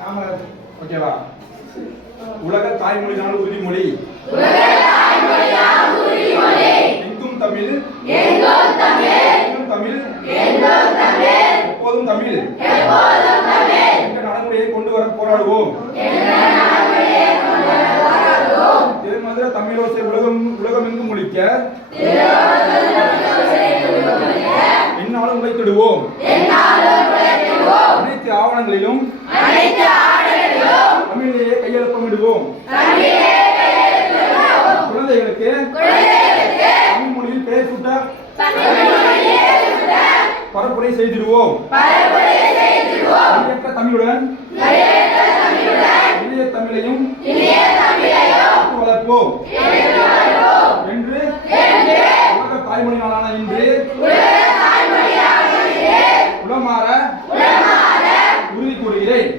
நாம ஓகேவா? உலக தாய்மொழியான உறுதிமொழி. எங்கும் தமிழ், எப்போதும் தமிழ் என்ற நடைமுறையை கொண்டு வர போராடுவோம். திருமதுர தமிழோசை உலகமெங்கும் ஒழிக்க எந்நாளும் உழைத்திடுவோம். அனைத்து ஆவணங்களிலும் தமிழிலேயே கையெழுப்பமிடுவோம். குழந்தைகளுக்கு தமிழ் மொழியில் பெயர் சூட்ட பரப்புரை செய்திடுவோம். தமிழுடன் இளைய தமிழையும் வளர்ப்போம் என்று உலக தாய்மொழி நாளான இன்று உளமாற உறுதி கூறுகிறேன்.